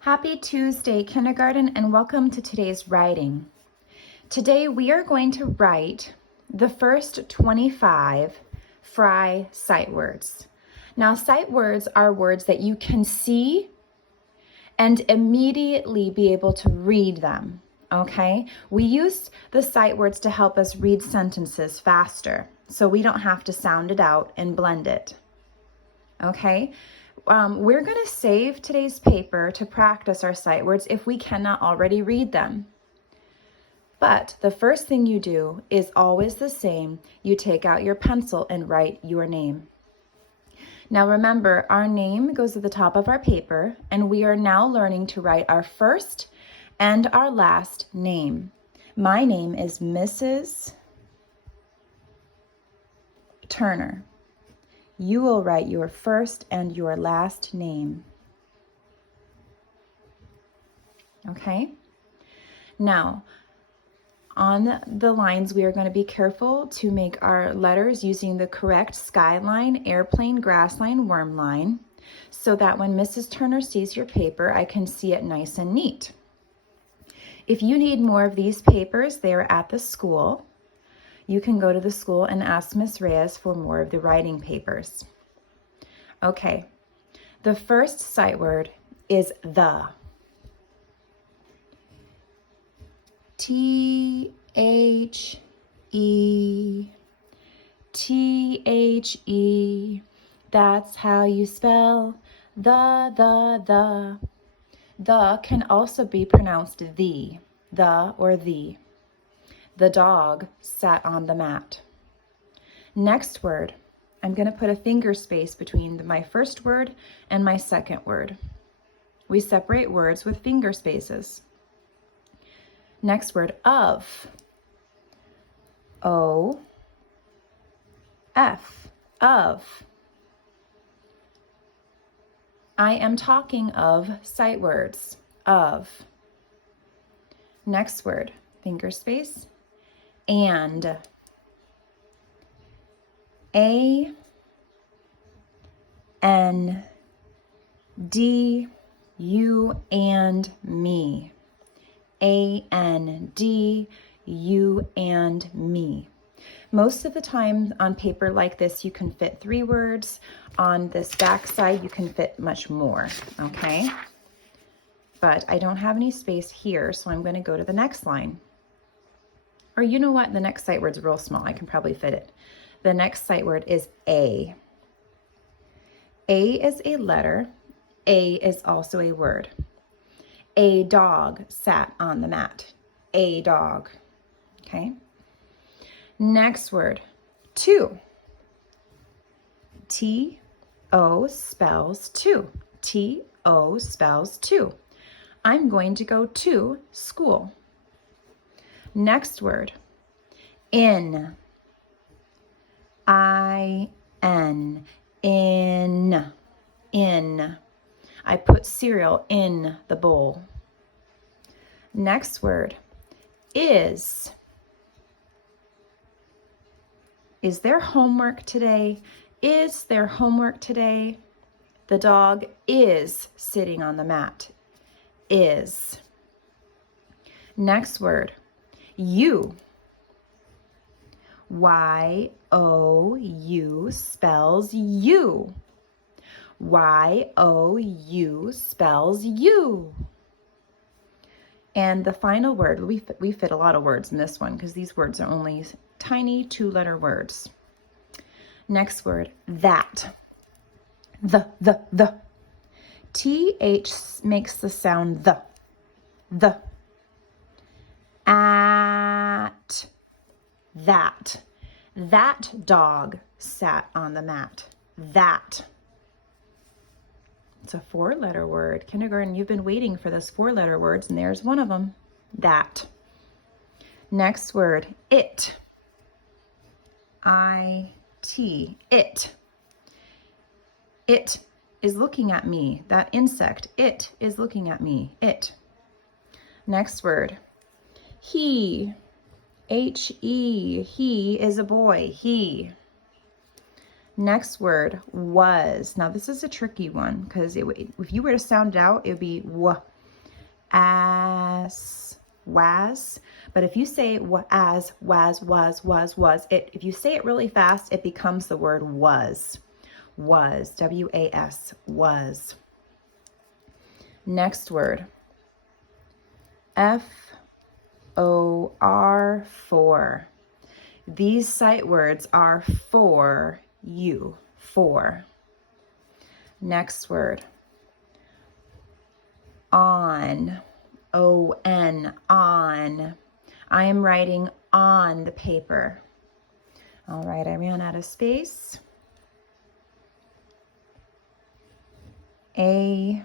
Happy Tuesday, kindergarten, and welcome to today's writing. Today we are going to write the first 25 Fry sight words. Now, sight words are words that you can see and immediately be able to read them, okay? We use the sight words to help us read sentences faster, so we don't have to sound it out and blend it, okay? We're going to save today's paper to practice our sight words if we cannot already read them. But the first thing you do is always the same. You take out your pencil and write your name. Now remember, our name goes at the top of our paper, and we are now learning to write our first and our last name. My name is Mrs. Turner. You will write your first and your last name. Okay? Now, on the lines, we are going to be careful to make our letters using the correct skyline, airplane, grass line, worm line, so that when Mrs. Turner sees your paper, I can see it nice and neat. If you need more of these papers, they are at the school. You can go to the school and ask Miss Reyes for more of the writing papers. Okay, the first sight word is the. T-H-E, T-H-E, that's how you spell the. The can also be pronounced the or the. The dog sat on the mat. Next word, I'm going to put a finger space between my first word and my second word. We separate words with finger spaces. Next word, of. O, F, of. I am talking of sight words, of. Next word, finger space, and. A, N, D, you and me. A-N-D, you and me. Most of the time on paper like this, you can fit 3 words. On this back side, you can fit much more, okay? But I don't have any space here, so I'm going to go to the next line. Or you know what? The next sight word's real small. I can probably fit it. The next sight word is A. A is a letter. A is also a word. A dog sat on the mat. A dog. Okay. Next word, two. T-O spells two. T-O spells two. I'm going to go to school. Next word, in. I-N. In. In. I put cereal in the bowl. Next word, is. Is there homework today? Is there homework today? The dog is sitting on the mat. Is. Next word, you. Y-O-U spells you. Y-O-U spells you. And the final word, we fit a lot of words in this one because these words are only tiny 2-letter words. Next word, that. The. T-H makes the sound the. The. At. That. That dog sat on the mat. That. It's a 4-letter word. Kindergarten, you've been waiting for those 4-letter words, and there's one of them. That. Next word, it. I-T. It. It is looking at me. That insect, it is looking at me. It. Next word, he. H-E. He is a boy. He. Next word, was. Now this is a tricky one because if you were to sound it out, it would be w. as, was. But if you say as, was, if you say it really fast, it becomes the word was. Was, W-A-S, was. Next word, F-O-R, for. These sight words are for you, for. Next word, on, O-N, on. I am writing on the paper. All right, I ran out of space. A-R-E-R.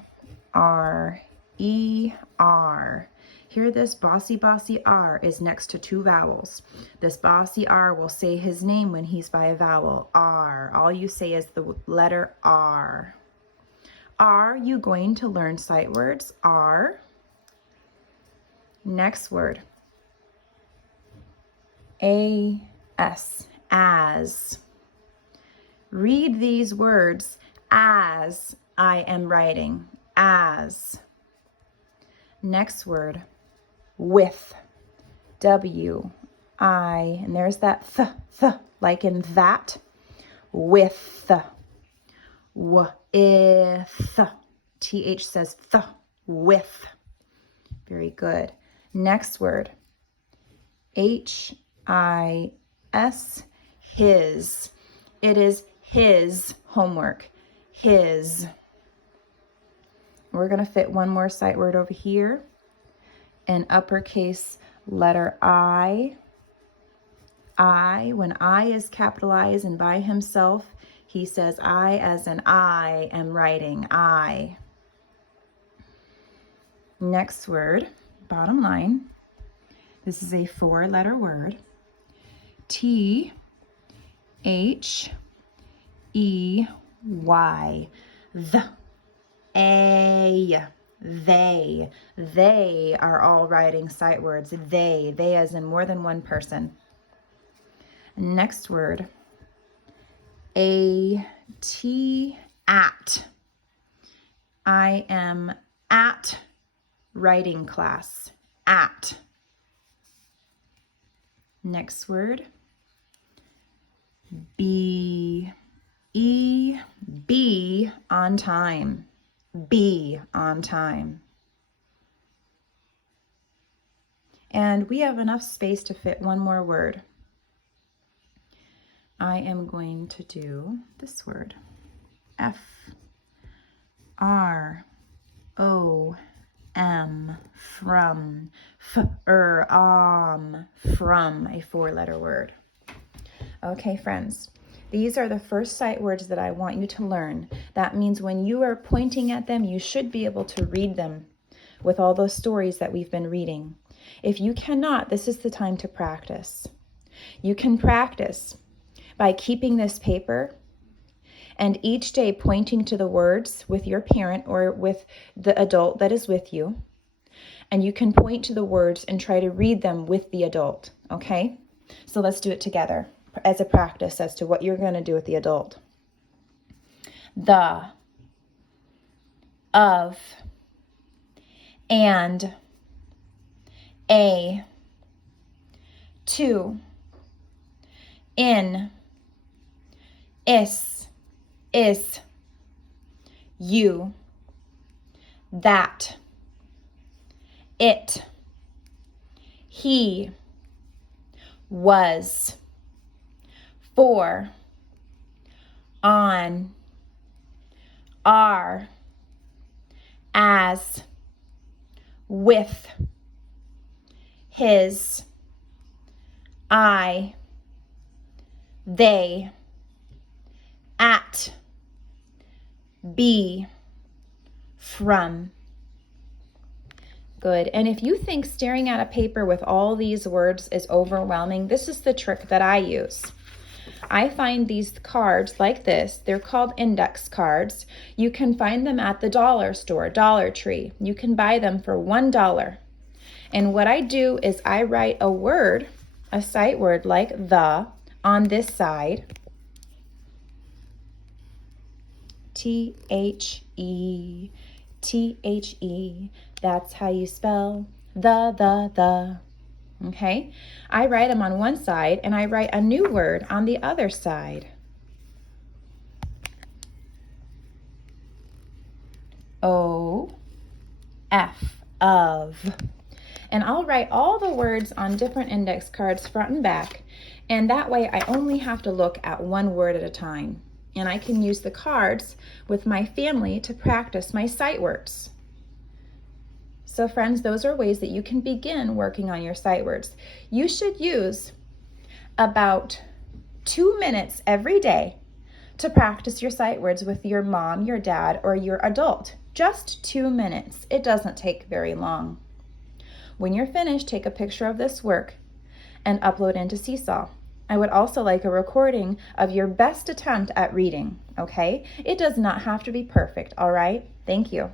Here, this bossy R is next to two vowels. This bossy R will say his name when he's by a vowel, R. All you say is the letter R. Are you going to learn sight words? Are. Next word. A-S, as. Read these words as I am writing, as. Next word, with, W-I, and there's that th, like in that, with, with, TH says th, with. Very good. Next word, H-I-S, his. It is his homework, his. We're going to fit one more sight word over here. An uppercase letter I. I, when I is capitalized and by himself, he says I as in I am writing, I. Next word, bottom line. This is a four-letter word. T-H-E-Y. The. A. They. They are all writing sight words. They as in more than one person. Next word. A-T, at. I am at writing class. At. Next word. Be. E. Be on time. Be on time. And we have enough space to fit one more word. I am going to do this word. F-R-O-M, from, from, a four-letter word. Okay, friends. These are the first sight words that I want you to learn. That means when you are pointing at them, you should be able to read them with all those stories that we've been reading. If you cannot, this is the time to practice. You can practice by keeping this paper and each day pointing to the words with your parent or with the adult that is with you. And you can point to the words and try to read them with the adult, okay? So let's do it together as a practice as to what you're going to do with the adult. The, of, and, a, to, in, is, you, that, it, he, was, for, on, are, as, with, his, I, they, at, be, from. Good. And if you think staring at a paper with all these words is overwhelming, this is the trick that I use. I find these cards like this. They're called index cards. You can find them at the dollar store, Dollar Tree. You can buy them for $1. And what I do is I write a word, a sight word like the, on this side. T-H-E, The. That's how you spell the. Okay? I write them on one side and I write a new word on the other side. O, F, of. And I'll write all the words on different index cards front and back, and that way I only have to look at one word at a time. And I can use the cards with my family to practice my sight words. So friends, those are ways that you can begin working on your sight words. You should use about 2 minutes every day to practice your sight words with your mom, your dad, or your adult. Just 2 minutes. It doesn't take very long. When you're finished, take a picture of this work and upload into Seesaw. I would also like a recording of your best attempt at reading, okay? It does not have to be perfect, all right? Thank you.